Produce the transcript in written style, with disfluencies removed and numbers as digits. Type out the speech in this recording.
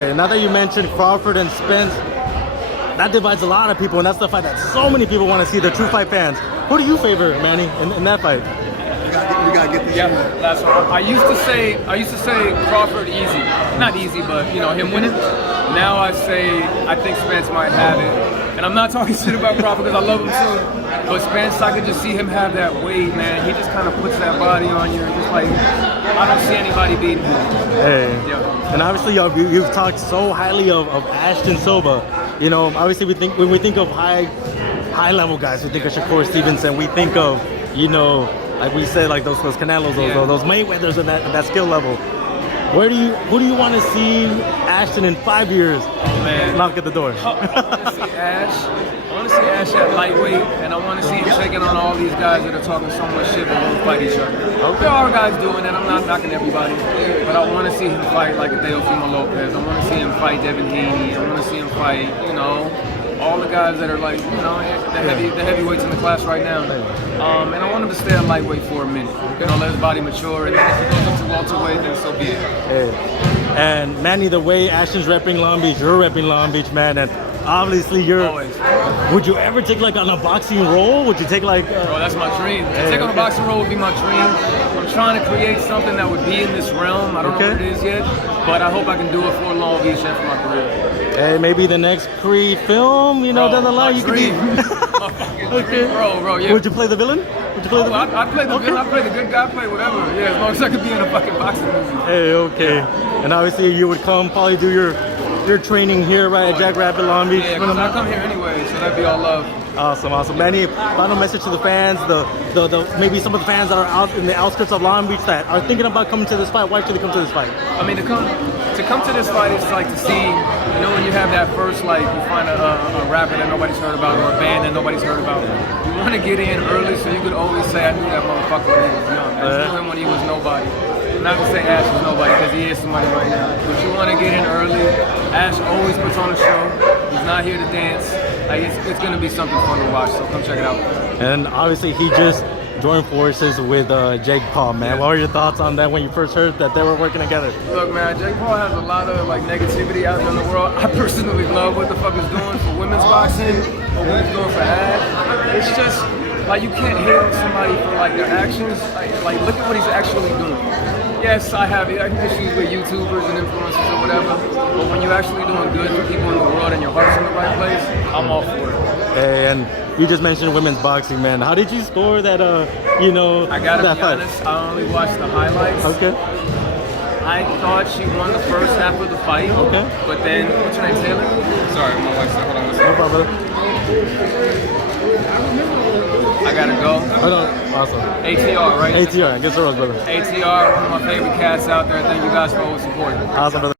Now that you mentioned Crawford and Spence, that divides a lot of people, and that's the fight that so many people want to see, the true fight fans. Who do you favor, Manny, in that fight? We gotta get this. Yeah, that's right. I used to say Crawford easy, not easy, but you know him winning. Now I say I think Spence might have it, and I'm not talking shit about Crawford because I love him too. But Spence, I could just see him have that weight, man. He just kind of puts that body on you, and just like I don't see anybody beating him. Hey. Yeah. And obviously, you've talked so highly of Ashton Sylve. You know, obviously when we think of high level guys, we think of Shakur Stevenson. We think of, you know, like we said, like those Canelos, those Mayweathers, and that skill level. Who do you want to see Ashton in 5 years? Oh man, knock at the door. I want to see Ash at lightweight, and I want to see him taking on all these guys that are talking so much shit but won't fight each other. Okay. There are guys doing that. I'm not knocking everybody, but I want to see him fight like a Teofimo Lopez. I want to see him fight Devin Haney. I want to see him fight, you know, all the guys that are like, you know, the heavyweights in the class right now. And I want him to stay at lightweight for a minute. You know, let his body mature, and then if he goes up to welterweight, then so be it. Hey. And Manny, the way Ashton's repping Long Beach, you're repping Long Beach, man, and obviously you're. Always. Would you ever take like on a boxing role? Would you take like? Bro, that's my dream. To take on a boxing role would be my dream. I'm trying to create something that would be in this realm. I don't know what it is yet, but I hope I can do it for Long Beach and for my career. Hey, maybe the next Creed film, you know, down the line, you could be. Okay. Bro, yeah. Would you play the villain? Would you play the villain? I'd play the villain, I'd play the good guy, I'd play whatever. Yeah, as long as I could be in a fucking boxing movie. Hey, okay. Yeah. And obviously you would come, probably do your training here, right, at Jack Rabbit, Long Beach. Yeah, because I come here anyway, so that'd be all love. Awesome. Manny, final message to the fans, the maybe some of the fans that are out in the outskirts of Long Beach that are thinking about coming to this fight. Why should they come to this fight? I mean, to come to this fight is like to see, you know, when you have that first, like, you find a rapper that nobody's heard about or a band that nobody's heard about. You want to get in early so you could always say, I knew that motherfucker when he was young. I knew him when he was nobody. Not to say Ash is nobody, because he is somebody right now. But you want to get in early. Ash always puts on a show. He's not here to dance. Like, it's going to be something fun to watch, so come check it out. And obviously he just joined forces with Jake Paul, man. Yeah. What were your thoughts on that when you first heard that they were working together? Look, man, Jake Paul has a lot of like negativity out there in the world. I personally love what the fuck he's doing for women's boxing, or what he's doing for Ash. It's just, like, you can't hate on somebody for like their actions. Like look at what he's actually doing. Yes, I have issues with YouTubers and influencers or whatever, but when you're actually doing good for people in the world and your heart's in the right place, I'm all for it. And you just mentioned women's boxing, man. How did you score that, you know, I gotta that be fight? honest, I only watched the highlights. Okay. I thought she won the first half of the fight. Okay. But then, what's her name, Taylor? Sorry, my wife's hold on. No problem. I gotta go. Hold on. Awesome. ATR, right? ATR. Guess what, brother? ATR, one of my favorite cats out there. Thank you guys for always supporting. Awesome, brother.